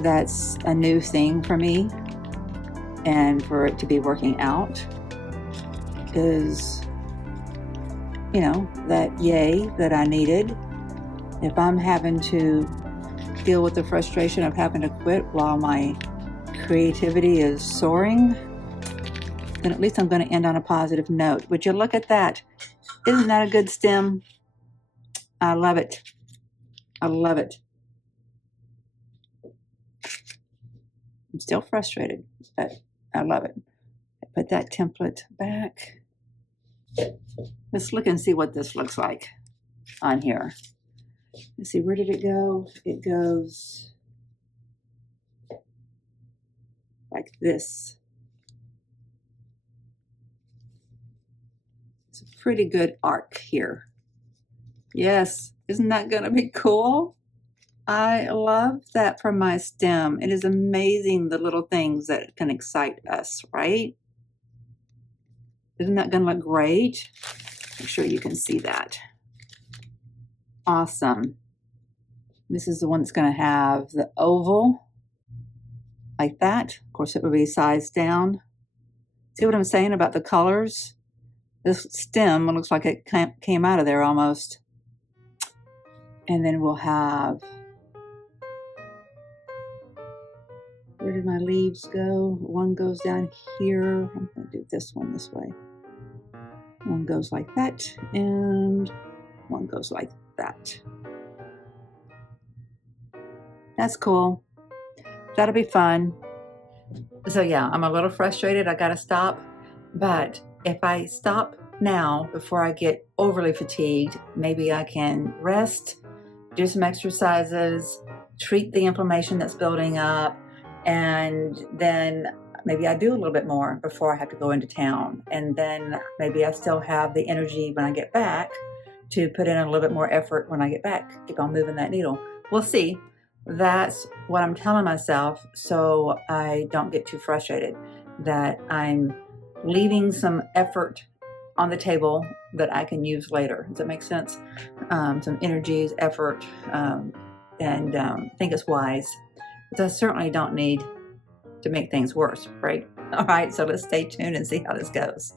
that's a new thing for me. And for it to be working out is, you know, that yay that I needed. If I'm having to deal with the frustration of having to quit while my creativity is soaring, then at least I'm going to end on a positive note. Would you look at that? Isn't that a good stem? I love it. I love it. I'm still frustrated, but I love it. Put that template back. Let's look and see what this looks like on here. Let's see, where did it go? It goes like this. It's a pretty good arc here. Yes, isn't that gonna be cool? I love that for my stem. It is amazing the little things that can excite us, right? Isn't that gonna look great? Make sure you can see that. Awesome. This is the one that's gonna have the oval like that. Of course, it would be sized down. See what I'm saying about the colors? This stem looks like it came out of there almost. And then we'll have, where did my leaves go? One goes down here. I'm gonna do this one this way. One goes like that, and one goes like that. That's cool. That'll be fun. So yeah, I'm a little frustrated. I gotta stop. But if I stop now before I get overly fatigued, maybe I can rest, do some exercises, treat the inflammation that's building up, and then maybe I do a little bit more before I have to go into town. And then maybe I still have the energy when I get back to put in a little bit more effort when I get back, keep on moving that needle. We'll see. That's what I'm telling myself, so I don't get too frustrated, that I'm leaving some effort on the table that I can use later. Does that make sense? Some energies, effort, and I think it's wise. But I certainly don't need to make things worse, right? All right, so let's stay tuned and see how this goes.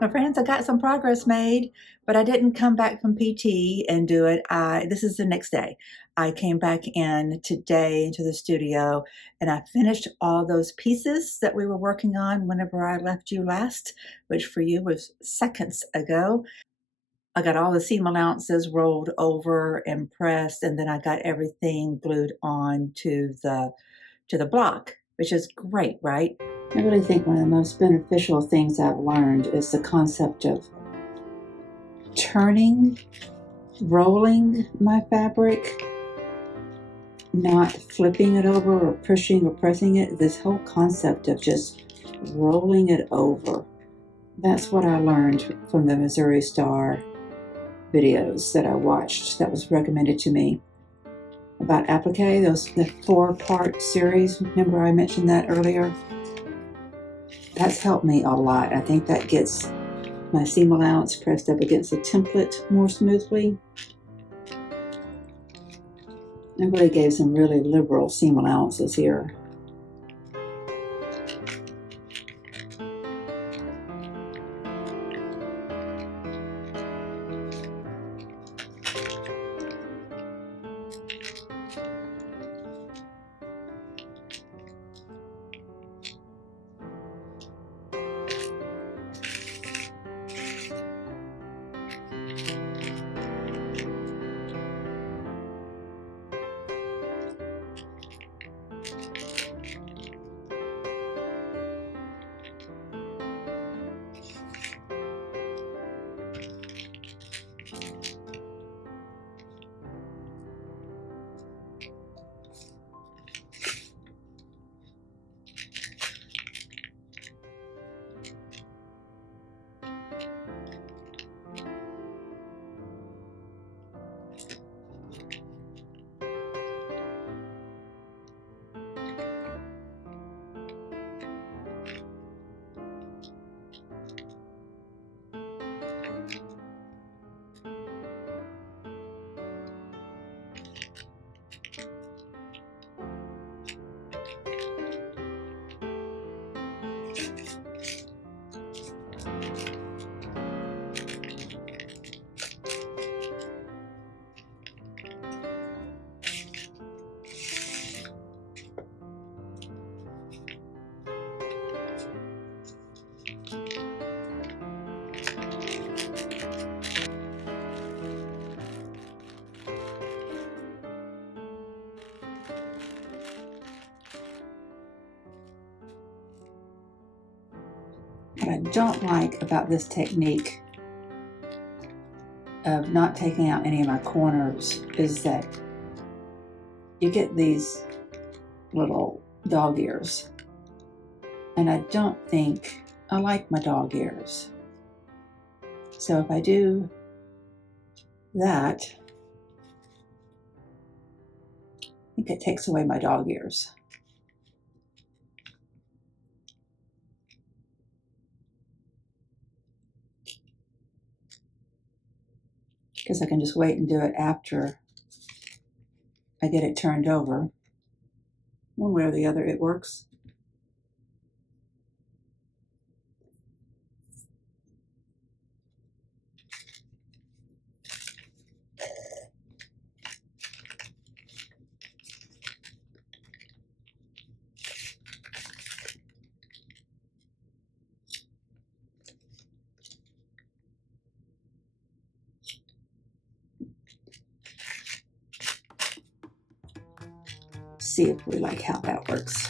My friends, I got some progress made, but I didn't come back from PT and do it. This is the next day. I came back in today into the studio and I finished all those pieces that we were working on whenever I left you last, which for you was seconds ago. I got all the seam allowances rolled over and pressed, and then I got everything glued on to the block, which is great, right? I really think one of the most beneficial things I've learned is the concept of turning, rolling my fabric, not flipping it over or pushing or pressing it. This whole concept of just rolling it over. That's what I learned from the Missouri Star videos that I watched that was recommended to me about Applique, the 4-part series. Remember I mentioned that earlier? That's helped me a lot. I think that gets my seam allowance pressed up against the template more smoothly. I really gave some really liberal seam allowances here. What I don't like about this technique of not taking out any of my corners is that you get these little dog ears. And I don't think I like my dog ears. So if I do that, I think it takes away my dog ears. Because I can just wait and do it after I get it turned over. One way or the other, it works. See if we like how that works.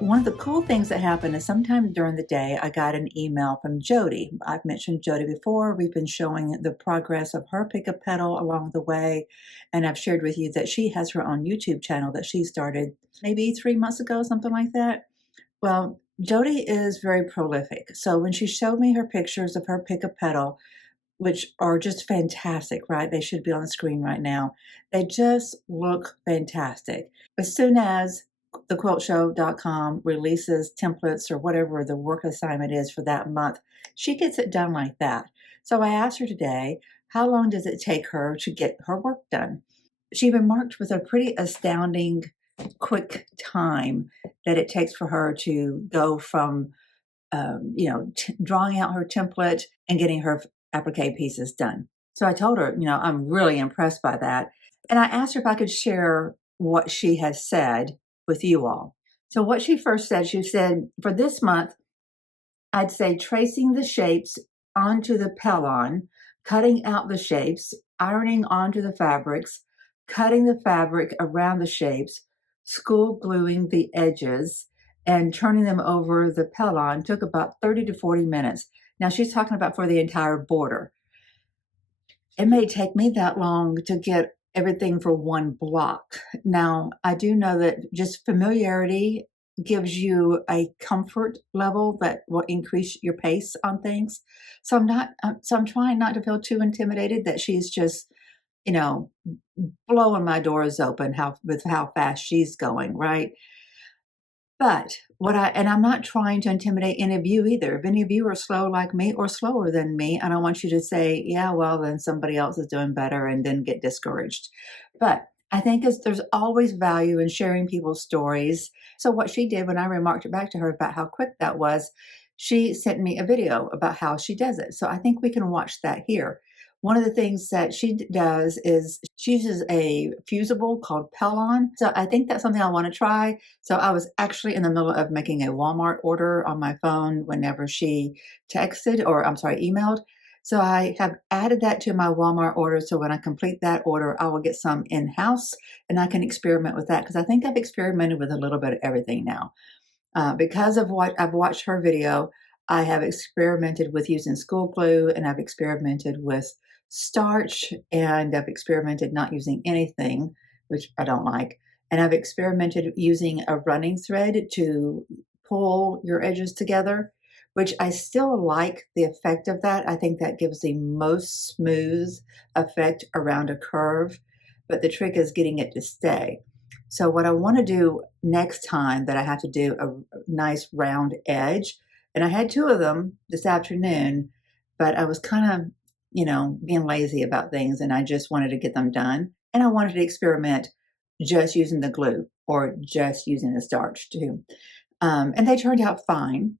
One of the cool things that happened is sometime during the day, I got an email from Jody. I've mentioned Jody before. We've been showing the progress of her pick a pedal along the way. And I've shared with you that she has her own YouTube channel that she started maybe 3 months ago, something like that. Well, Jody is very prolific. So when she showed me her pictures of her pick a pedal, which are just fantastic, right? They should be on the screen right now. They just look fantastic. As soon as thequiltshow.com releases templates or whatever the work assignment is for that month, she gets it done like that. So I asked her today, how long does it take her to get her work done? She remarked with a pretty astounding quick time that it takes for her to go from drawing out her template and getting her applique pieces done. So I told her, I'm really impressed by that. And I asked her if I could share what she has said with you all. So what she first said, she said, for this month, I'd say tracing the shapes onto the pellon, cutting out the shapes, ironing onto the fabrics, cutting the fabric around the shapes, school gluing the edges, and turning them over the pellon took about 30 to 40 minutes. Now she's talking about for the entire border. It may take me that long to get everything for one block. Now, I do know that just familiarity gives you a comfort level that will increase your pace on things. So I'm trying not to feel too intimidated that she's just, you know, blowing my doors open with how fast she's going, right? But I'm not trying to intimidate any of you either. If any of you are slow like me or slower than me, I don't want you to say, yeah, well, then somebody else is doing better and then get discouraged. But I think there's always value in sharing people's stories. So what she did when I remarked back to her about how quick that was, she sent me a video about how she does it. So I think we can watch that here. One of the things that she does is she uses a fusible called Pellon. So I think that's something I want to try. So I was actually in the middle of making a Walmart order on my phone whenever she emailed. So I have added that to my Walmart order. So when I complete that order, I will get some in-house and I can experiment with that because I think I've experimented with a little bit of everything now. Because of what I've watched her video, I have experimented with using school glue and I've experimented with starch and I've experimented not using anything, which I don't like. And I've experimented using a running thread to pull your edges together, which I still like the effect of that. I think that gives the most smooth effect around a curve, but the trick is getting it to stay. So what I want to do next time that I have to do a nice round edge, and I had 2 of them this afternoon, but I was kind of, being lazy about things and I just wanted to get them done. And I wanted to experiment just using the glue or just using the starch too. And they turned out fine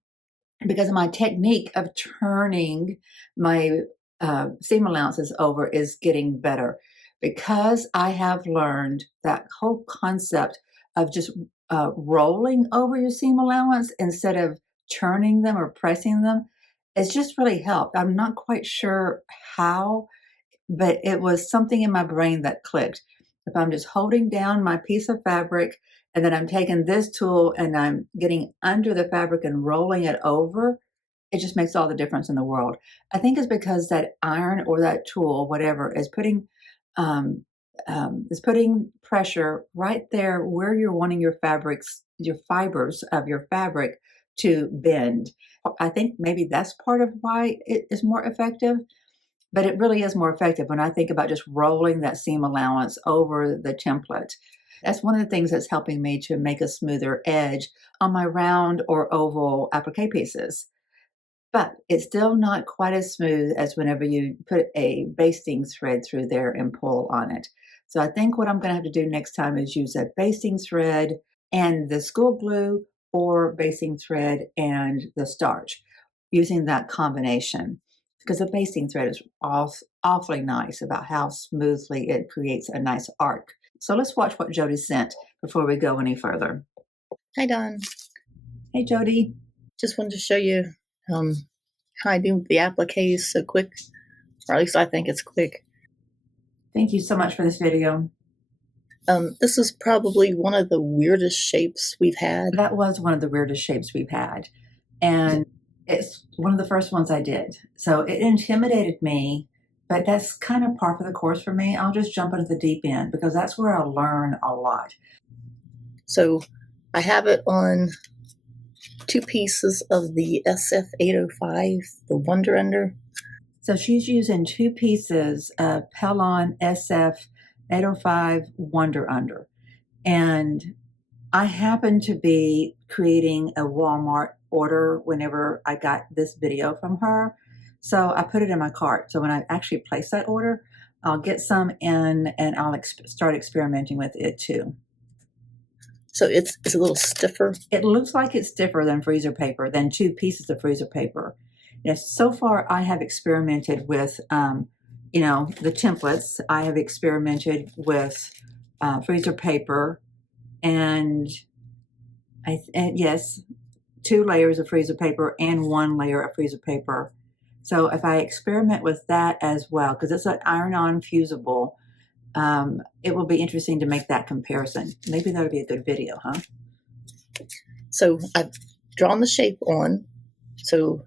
because my technique of turning my seam allowances over is getting better because I have learned that whole concept of just rolling over your seam allowance instead of turning them or pressing them. It's just really helped. I'm not quite sure how, but it was something in my brain that clicked. If I'm just holding down my piece of fabric and then I'm taking this tool and I'm getting under the fabric and rolling it over, it just makes all the difference in the world. I think it's because that iron or that tool, whatever, um, is putting pressure right there where you're wanting your fibers of your fabric to bend. I think maybe that's part of why it is more effective. But it really is more effective when I think about just rolling that seam allowance over the template. That's one of the things that's helping me to make a smoother edge on my round or oval applique pieces. But it's still not quite as smooth as whenever you put a basting thread through there and pull on it. So I think what I'm going to have to do next time is use a basting thread and the school glue or basting thread and the starch using that combination because the basting thread is awfully nice about how smoothly it creates a nice arc. So let's watch what Jody sent before we go any further. Hi, Don. Hey, Jody. Just wanted to show you how I do the appliques so quick, or at least I think it's quick. Thank you so much for this video. This is probably one of the weirdest shapes we've had. That was one of the weirdest shapes we've had. And it's one of the first ones I did. So it intimidated me, but that's kind of par for the course for me. I'll just jump into the deep end because that's where I'll learn a lot. So I have it on 2 pieces of the SF805, the Wonder Under. So she's using 2 pieces of Pellon SF805 Wonder Under. And I happened to be creating a Walmart order whenever I got this video from her. So I put it in my cart. So when I actually place that order, I'll get some in and I'll start experimenting with it too. So it's a little stiffer. It looks like it's stiffer than freezer paper, than 2 pieces of freezer paper. Yes, so far I have experimented with, the templates. I have experimented with freezer paper, and yes, 2 layers of freezer paper and 1 layer of freezer paper. So if I experiment with that as well, because it's an iron-on fusible, it will be interesting to make that comparison. Maybe that'll be a good video, huh? So I've drawn the shape on. So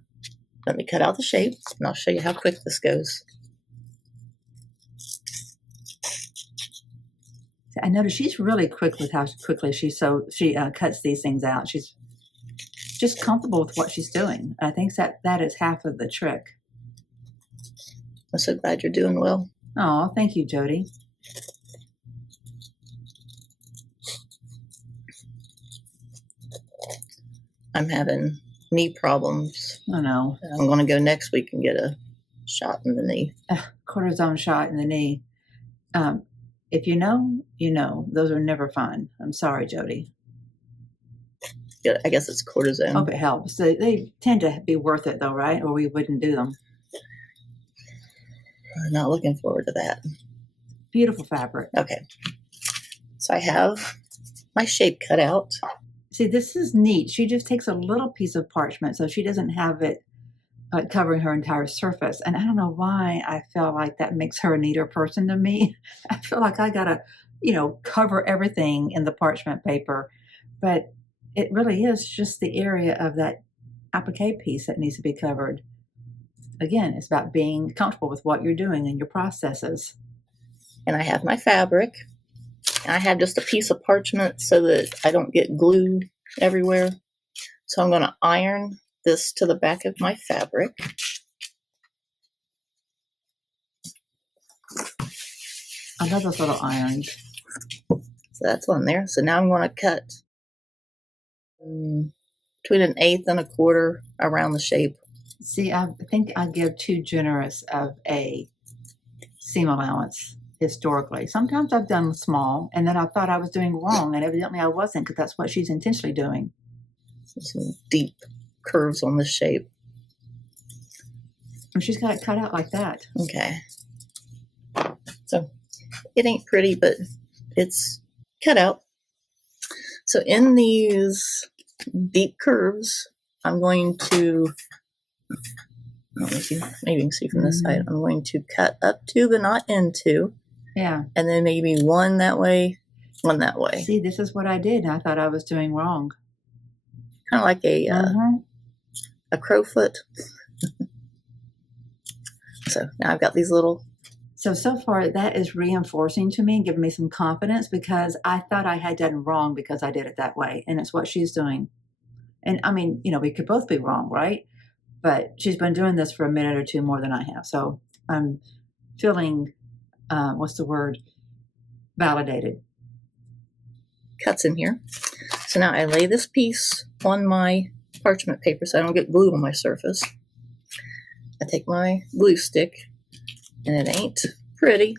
let me cut out the shape and I'll show you how quick this goes. I notice she's really quick with how quickly she cuts these things out. She's just comfortable with what she's doing. I think that is half of the trick. I'm so glad you're doing well. Oh, thank you, Jody. I'm having knee problems. Oh no. I'm going to go next week and get a shot in the knee. Cortisone shot in the knee. If you know, you know. Those are never fun. I'm sorry, Jody. Yeah, I guess it's cortisone. Hope it helps. They tend to be worth it though, right? Or we wouldn't do them. I'm not looking forward to that. Beautiful fabric. Okay. So I have my shape cut out. See, this is neat. She just takes a little piece of parchment, so she doesn't have it covering her entire surface. And I don't know why I feel like that makes her a neater person to me. I feel like I gotta, cover everything in the parchment paper. But it really is just the area of that applique piece that needs to be covered. Again, it's about being comfortable with what you're doing and your processes. And I have my fabric. And I have just a piece of parchment so that I don't get glued everywhere. So I'm going to iron this to the back of my fabric. I love those little irons. So that's on there. So now I'm going to cut between 1/8 and 1/4 around the shape. See, I think I give too generous of a seam allowance historically. Sometimes I've done small, and then I thought I was doing wrong, and evidently I wasn't, because that's what she's intentionally doing. Some deep curves on this shape. And she's got it cut out like that. Okay. So it ain't pretty, but it's cut out. So in these deep curves, I'm going to, let me see, maybe you can see from this side, I'm going to cut up to but not into. Yeah. And then maybe one that way, one that way. See, this is what I did. I thought I was doing wrong. Kind of like a crowfoot. So now I've got these little. So far that is reinforcing to me, giving me some confidence, because I thought I had done wrong because I did it that way. And it's what she's doing. And I mean, we could both be wrong, right? But she's been doing this for a minute or two more than I have. So I'm feeling, validated. Cuts in here. So now I lay this piece on my parchment paper so I don't get glue on my surface. I take my glue stick, and it ain't pretty.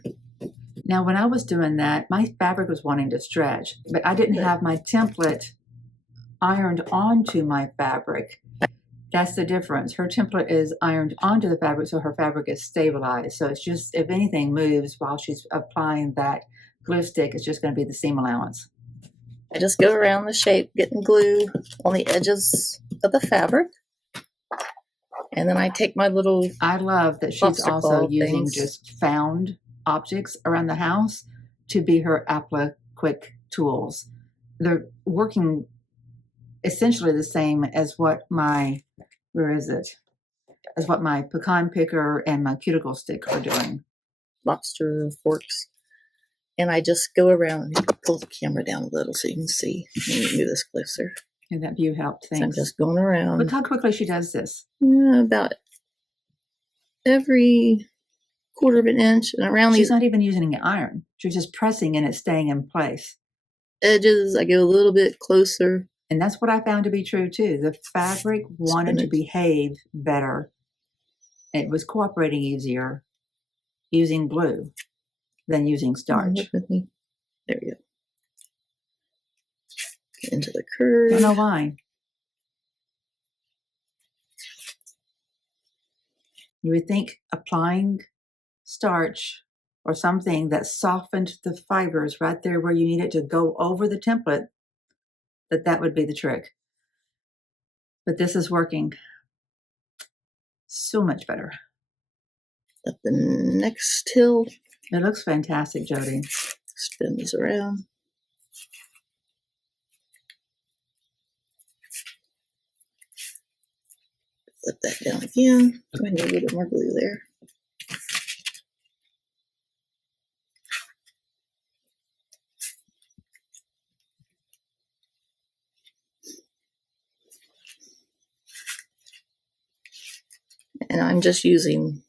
Now, when I was doing that, my fabric was wanting to stretch, but I didn't have my template ironed onto my fabric. That's the difference. Her template is ironed onto the fabric, so her fabric is stabilized. So it's just, if anything moves while she's applying that glue stick, it's just going to be the seam allowance. I just go around the shape, getting glue on the edges of the fabric. And then I take my little... I love that she's also using just found objects around the house to be her applique quick tools. They're working essentially the same as what my, as what my pecan picker and my cuticle stick are doing. Lobster forks. And I just go around and pull the camera down a little so you can see. Let me move this closer. And that view helped. So I'm Thanks. just going around. Look how quickly she does this. About every quarter of an inch and around She's these not even using an iron. She's just pressing and it's staying in place. edges. I go a little bit closer. And that's what I found to be true too. The fabric wanted to behave better. It was cooperating easier using glue than using starch. Work with me. There we go. Get into the I curve. don't know why. You would think applying starch or something that softened the fibers right there where you need it to go over the template, that would be the trick. But this is working so much better. Up the next hill. It looks fantastic, Jody. Spin this around. Flip that down again. I need a little bit more glue there. And I'm just using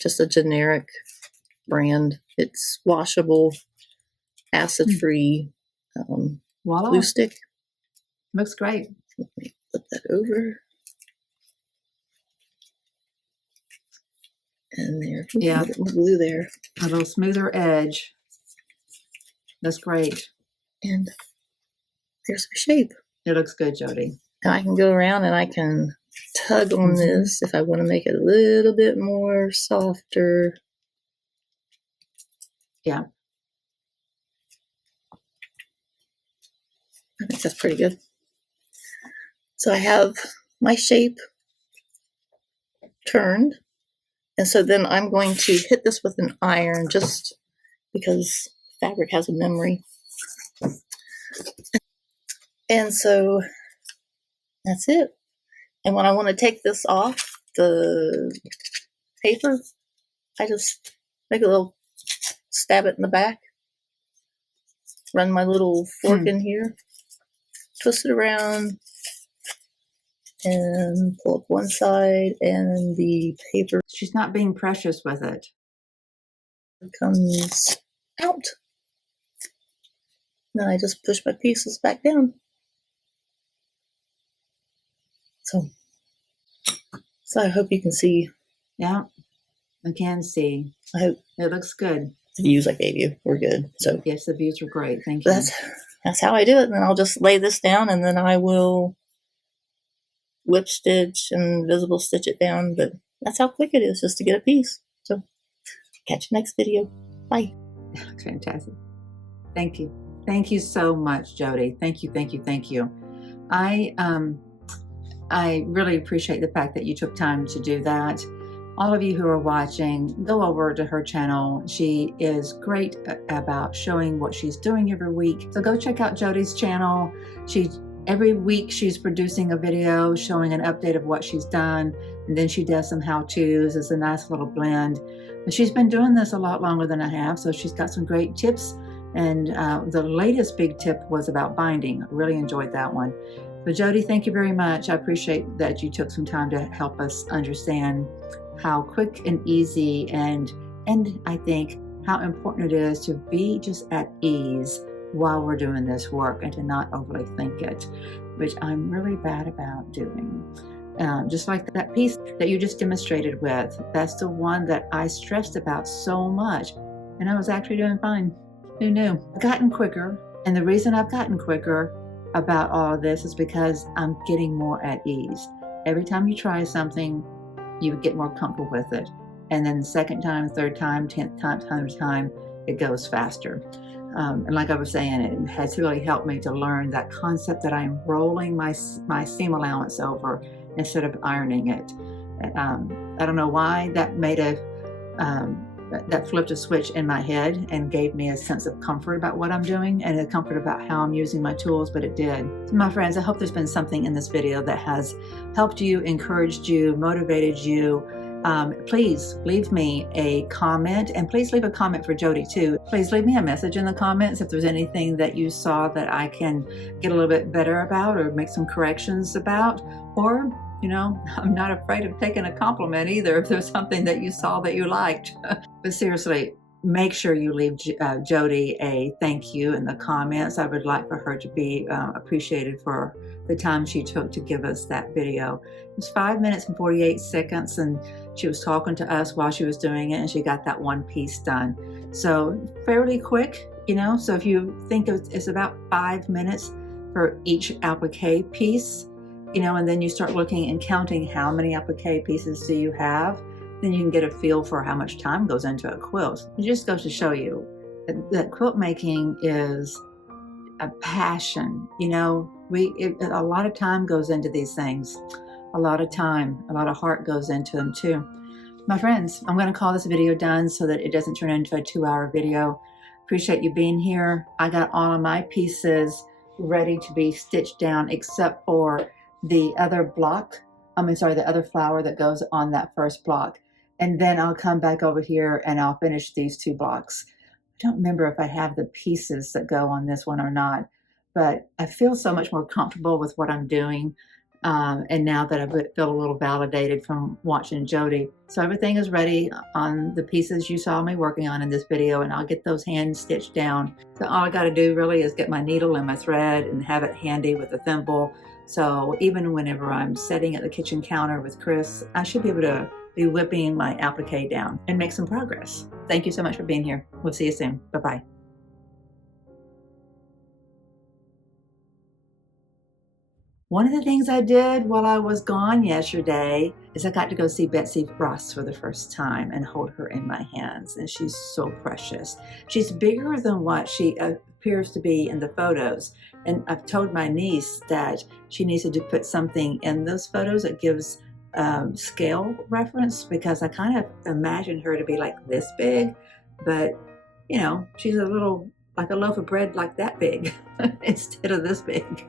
just a generic brand. It's washable, acid-free Voila. glue stick. Looks great. Let me flip that over. And there, Yeah. a little more glue there. A little smoother edge. That's great. And there's my shape. It looks good, Jody. And I can go around and I can tug on this if I want to make it a little bit more softer. Yeah. I think that's pretty good. So I have my shape turned. And so then I'm going to hit this with an iron just because fabric has a memory. And so that's it. And when I want to take this off the paper, I just make a little stab it in the back, run my little fork in here, twist it around, and pull up one side, and the paper She's not being precious with it. comes out. Then I just push my pieces back down. So I hope you can see. Yeah, I can see. I hope It looks good. the views I gave you were good. So Yes, the views were great. Thank you. that's how I do it. And then I'll just lay this down, and then I will whip stitch and visible stitch it down. But that's how quick it is just to get a piece. So catch you next video. Bye. That looks fantastic. Thank you. Thank you so much, Jody. Thank you, thank you, thank you. I really appreciate the fact that you took time to do that. All of you who are watching, go over to her channel. She is great about showing what she's doing every week. So go check out Jody's channel. Every week she's producing a video showing an update of what she's done. And then she does some how-tos. It's a nice little blend. But she's been doing this a lot longer than I have. So she's got some great tips. And the latest big tip was about binding. I really enjoyed that one. But Jody, thank you very much. I appreciate that you took some time to help us understand how quick and easy and I think how important it is to be just at ease while we're doing this work and to not overly think it, which I'm really bad about doing. Just like that piece that you just demonstrated with, that's the one that I stressed about so much, and I was actually doing fine. Who knew? I've gotten quicker, and the reason I've gotten quicker about all of this is because I'm getting more at ease. Every time you try something, you get more comfortable with it. And then the second time, third time, 10th time, it goes faster. And like I was saying, it has really helped me to learn that concept that I'm rolling my seam allowance over instead of ironing it. I don't know why that made that flipped a switch in my head and gave me a sense of comfort about what I'm doing and a comfort about how I'm using my tools, but it did. So my friends, I hope there's been something in this video that has helped you, encouraged you, motivated you. Please leave me a comment, and please leave a comment for Jody too. Please leave me a message in the comments if there's anything that you saw that I can get a little bit better about or make some corrections about, or I'm not afraid of taking a compliment either if there's something that you saw that you liked. But seriously, make sure you leave Jody a thank you in the comments. I would like for her to be appreciated for the time she took to give us that video. It was 5 minutes and 48 seconds, and she was talking to us while she was doing it, and she got that one piece done. So fairly quick, so if you think it's about 5 minutes for each applique piece, and then you start looking and counting how many applique pieces do you have, then you can get a feel for how much time goes into a quilt. It just goes to show you that quilt making is a passion. A lot of time goes into these things. A lot of time, a lot of heart goes into them too. My friends, I'm going to call this video done so that it doesn't turn into a 2-hour video. Appreciate you being here. I got all of my pieces ready to be stitched down except for the other the other flower that goes on that first block. And then I'll come back over here and I'll finish these 2 blocks. I don't remember if I have the pieces that go on this one or not, but I feel so much more comfortable with what I'm doing. And now that I feel a little validated from watching Jody. So everything is ready on the pieces you saw me working on in this video, and I'll get those hand stitched down. So all I got to do really is get my needle and my thread and have it handy with a thimble. So even whenever I'm sitting at the kitchen counter with Chris, I should be able to be whipping my applique down and make some progress. Thank you so much for being here. We'll see you soon. Bye-bye. One of the things I did while I was gone yesterday is I got to go see Betsy Ross for the first time and hold her in my hands. And she's so precious. She's bigger than what she appears to be in the photos. And I've told my niece that she needs to put something in those photos that gives scale reference, because I kind of imagined her to be like this big, but she's a little like a loaf of bread like that big instead of this big,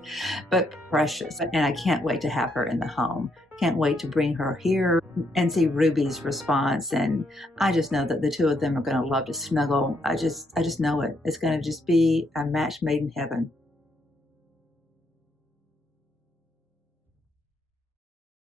but precious. And I can't wait to have her in the home. Can't wait to bring her here and see Ruby's response. And I just know that the 2 of them are going to love to snuggle. I just know it. It's going to just be a match made in heaven.